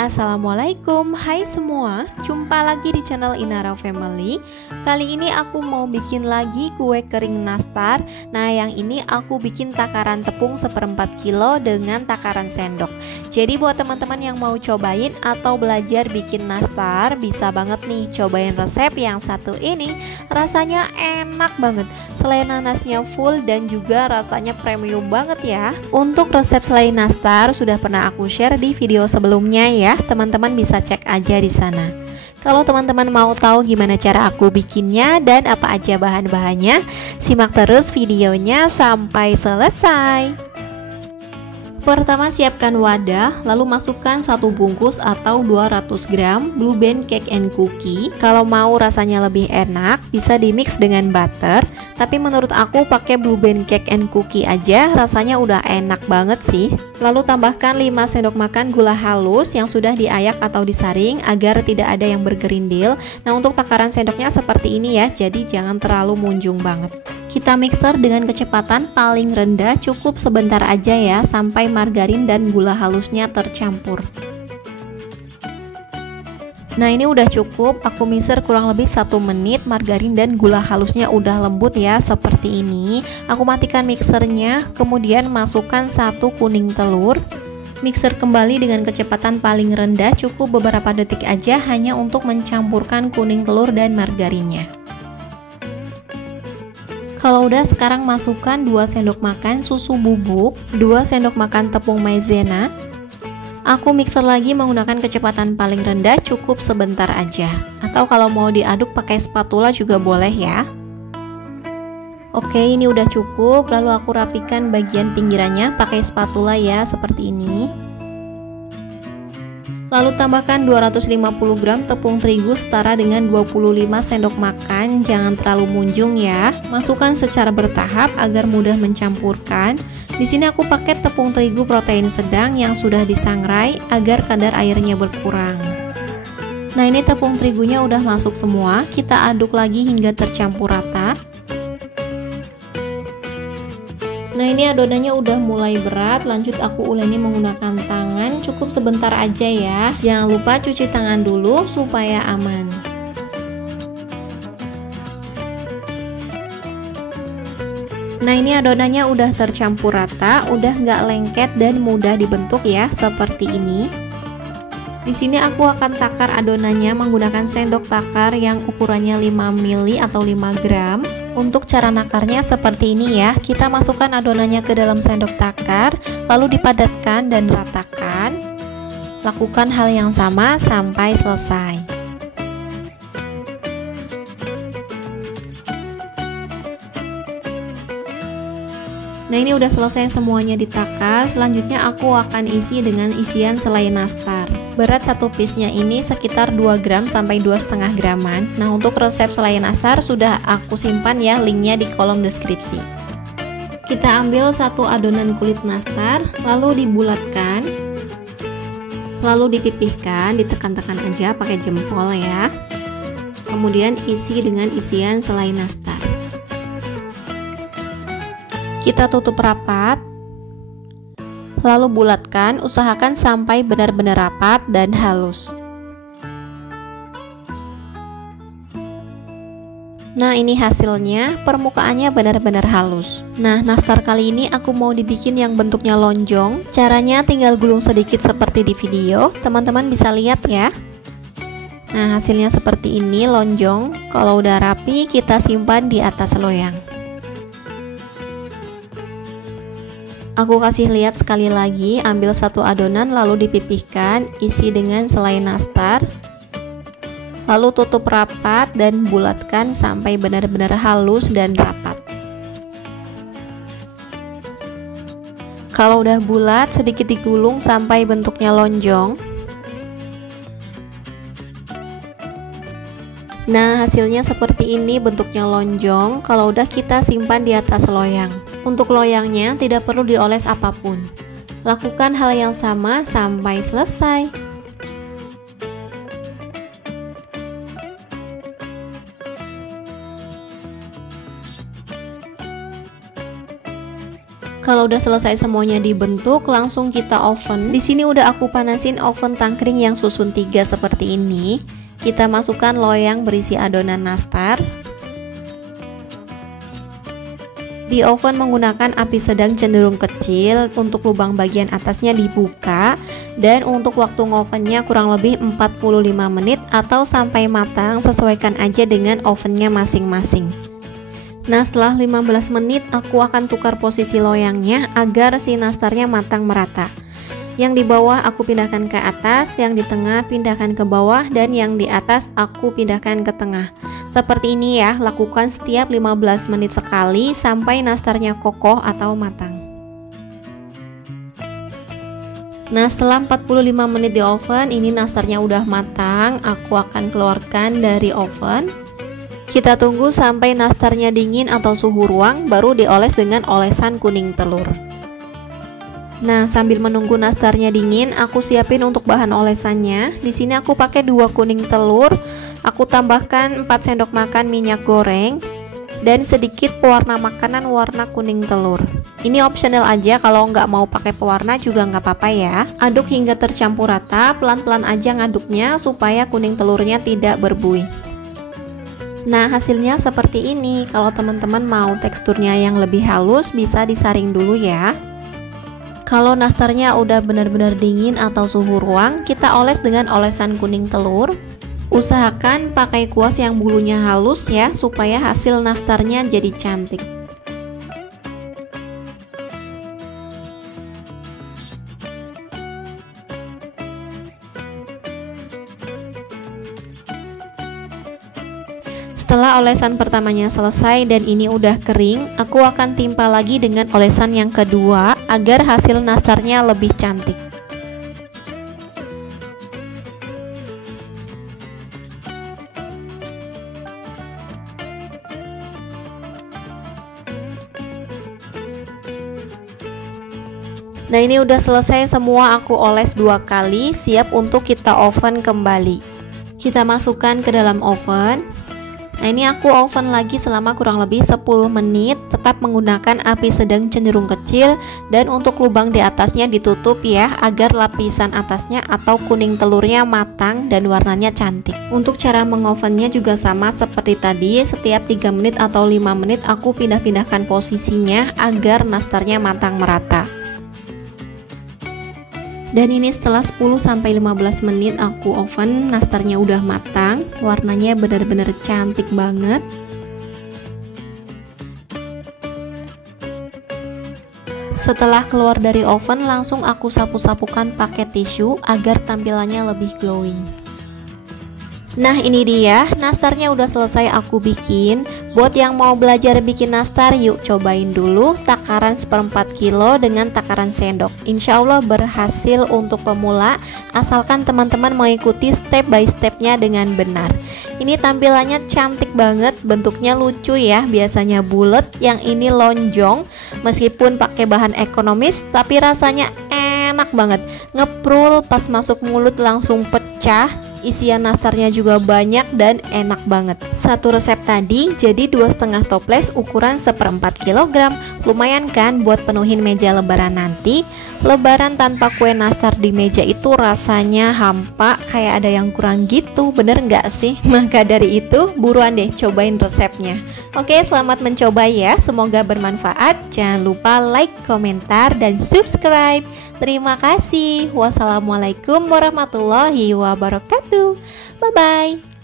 Assalamualaikum, hai semua, jumpa lagi di channel Inara Family. Kali ini aku mau bikin lagi kue kering nastar. Nah, yang ini aku bikin takaran tepung 1/4 kilo dengan takaran sendok. Jadi buat teman-teman yang mau cobain atau belajar bikin nastar, bisa banget nih cobain resep yang satu ini. Rasanya enak banget, selai nanasnya full dan juga rasanya premium banget ya. Untuk resep selai nastar sudah pernah aku share di video sebelumnya ya. Teman-teman bisa cek aja di sana. Kalau teman-teman mau tahu gimana cara aku bikinnya dan apa aja bahan-bahannya, simak terus videonya sampai selesai. Pertama, siapkan wadah, lalu masukkan 1 bungkus atau 200 gram Blue Band Cake and Cookie. Kalau mau rasanya lebih enak, bisa dimix dengan butter, tapi menurut aku pakai Blue Band Cake and Cookie aja rasanya udah enak banget sih. Lalu tambahkan 5 sendok makan gula halus yang sudah diayak atau disaring agar tidak ada yang bergerindil. Nah, untuk takaran sendoknya seperti ini ya, jadi jangan terlalu munjung banget. Kita mixer dengan kecepatan paling rendah, cukup sebentar aja ya, sampai margarin dan gula halusnya tercampur. Nah, ini udah cukup, aku mixer kurang lebih 1 menit, margarin dan gula halusnya udah lembut ya, seperti ini. Aku matikan mixernya, kemudian masukkan 1 kuning telur. Mixer kembali dengan kecepatan paling rendah, cukup beberapa detik aja hanya untuk mencampurkan kuning telur dan margarinnya. Kalau udah, sekarang masukkan 2 sendok makan susu bubuk, 2 sendok makan tepung maizena. Aku mixer lagi menggunakan kecepatan paling rendah, cukup sebentar aja. Atau kalau mau diaduk pakai spatula juga boleh ya. Oke, ini udah cukup, lalu aku rapikan bagian pinggirannya pakai spatula ya, seperti ini. Lalu tambahkan 250 gram tepung terigu setara dengan 25 sendok makan, jangan terlalu munjung ya. Masukkan secara bertahap agar mudah mencampurkan. Di sini aku pakai tepung terigu protein sedang yang sudah disangrai agar kadar airnya berkurang. Nah, ini tepung terigunya udah masuk semua, kita aduk lagi hingga tercampur rata. Nah, ini adonannya udah mulai berat, lanjut aku uleni menggunakan tangan, cukup sebentar aja ya. Jangan lupa cuci tangan dulu supaya aman. Nah, ini adonannya udah tercampur rata, udah nggak lengket dan mudah dibentuk ya, seperti ini. Di sini aku akan takar adonannya menggunakan sendok takar yang ukurannya 5 ml atau 5 gram. Untuk cara nakarnya seperti ini ya, kita masukkan adonannya ke dalam sendok takar, lalu dipadatkan dan ratakan. Lakukan hal yang sama sampai selesai. Nah, ini udah selesai semuanya ditakar. Selanjutnya aku akan isi dengan isian selai nastar. Berat satu piece-nya ini sekitar 2 gram sampai 2,5 graman. Nah, untuk resep selai nastar sudah aku simpan ya, linknya di kolom deskripsi. Kita ambil 1 adonan kulit nastar, lalu dibulatkan, lalu dipipihkan, ditekan-tekan aja pakai jempol ya. Kemudian isi dengan isian selai nastar. Kita tutup rapat, lalu bulatkan, usahakan sampai benar-benar rapat dan halus. Nah, ini hasilnya, permukaannya benar-benar halus. Nah, nastar kali ini aku mau dibikin yang bentuknya lonjong. Caranya tinggal gulung sedikit seperti di video, teman-teman bisa lihat ya. Nah, hasilnya seperti ini, lonjong. Kalau udah rapi, kita simpan di atas loyang. Aku kasih lihat sekali lagi, ambil 1 adonan lalu dipipihkan, isi dengan selai nastar, lalu tutup rapat dan bulatkan sampai benar-benar halus dan rapat. Kalau udah bulat, sedikit digulung sampai bentuknya lonjong. Nah, hasilnya seperti ini, bentuknya lonjong. Kalau udah, kita simpan di atas loyang. Untuk loyangnya tidak perlu dioles apapun. Lakukan hal yang sama sampai selesai. kalau udah selesai semuanya dibentuk, langsung kita oven. Di sini udah aku panasin oven tangkring yang susun 3 seperti ini. Kita masukkan loyang berisi adonan nastar. Di oven menggunakan api sedang cenderung kecil, untuk lubang bagian atasnya dibuka, dan untuk waktu ngovennya kurang lebih 45 menit atau sampai matang, sesuaikan aja dengan ovennya masing-masing. Nah, setelah 15 menit aku akan tukar posisi loyangnya agar si nastarnya matang merata. Yang di bawah aku pindahkan ke atas, yang di tengah pindahkan ke bawah, dan yang di atas aku pindahkan ke tengah. Seperti ini ya, lakukan setiap 15 menit sekali sampai nastarnya kokoh atau matang. Nah, setelah 45 menit di oven, ini nastarnya udah matang. Aku akan keluarkan dari oven. Kita tunggu sampai nastarnya dingin atau suhu ruang, baru dioles dengan olesan kuning telur. Nah, sambil menunggu nastarnya dingin, aku siapin untuk bahan olesannya. Di sini aku pakai 2 kuning telur. Aku tambahkan 4 sendok makan minyak goreng dan sedikit pewarna makanan warna kuning telur. Ini optional aja, kalau nggak mau pakai pewarna juga nggak apa-apa ya. Aduk hingga tercampur rata, pelan-pelan aja ngaduknya supaya kuning telurnya tidak berbuih. Nah, hasilnya seperti ini. Kalau teman-teman mau teksturnya yang lebih halus, bisa disaring dulu ya. Kalau nastarnya udah benar-benar dingin atau suhu ruang, kita oles dengan olesan kuning telur. Usahakan pakai kuas yang bulunya halus ya, supaya hasil nastarnya jadi cantik. Setelah olesan pertamanya selesai dan ini udah kering, aku akan timpa lagi dengan olesan yang kedua agar hasil nastarnya lebih cantik. Nah, ini udah selesai semua, aku oles 2 kali, siap untuk kita oven kembali. Kita masukkan ke dalam oven. Nah, ini aku oven lagi selama kurang lebih 10 menit, tetap menggunakan api sedang cenderung kecil, dan untuk lubang di atasnya ditutup ya, agar lapisan atasnya atau kuning telurnya matang dan warnanya cantik. Untuk cara mengovennya juga sama seperti tadi, setiap 3 menit atau 5 menit aku pindah-pindahkan posisinya agar nastarnya matang merata. Dan ini setelah 10-15 menit aku oven, nastarnya udah matang, warnanya benar-benar cantik banget. Setelah keluar dari oven, langsung aku sapu-sapukan pakai tisu agar tampilannya lebih glowing. Nah, ini dia nastarnya udah selesai aku bikin. Buat yang mau belajar bikin nastar, yuk cobain dulu takaran 1/4 kilo dengan takaran sendok. Insya Allah berhasil untuk pemula, asalkan teman-teman mengikuti step by stepnya dengan benar. Ini tampilannya cantik banget, bentuknya lucu ya, biasanya bulat, yang ini lonjong. Meskipun pakai bahan ekonomis, tapi rasanya enak banget, ngeprul pas masuk mulut langsung pecah. Isian nastarnya juga banyak dan enak banget. Satu resep tadi jadi 2,5 toples ukuran 1/4 kg. Lumayan kan buat penuhin meja lebaran nanti. Lebaran tanpa kue nastar di meja itu rasanya hampa, kayak ada yang kurang gitu, bener nggak sih? Maka dari itu buruan deh cobain resepnya. Oke, selamat mencoba ya, semoga bermanfaat. Jangan lupa like, komentar, dan subscribe. Terima kasih. Wassalamualaikum warahmatullahi wabarakatuh. Bye-bye.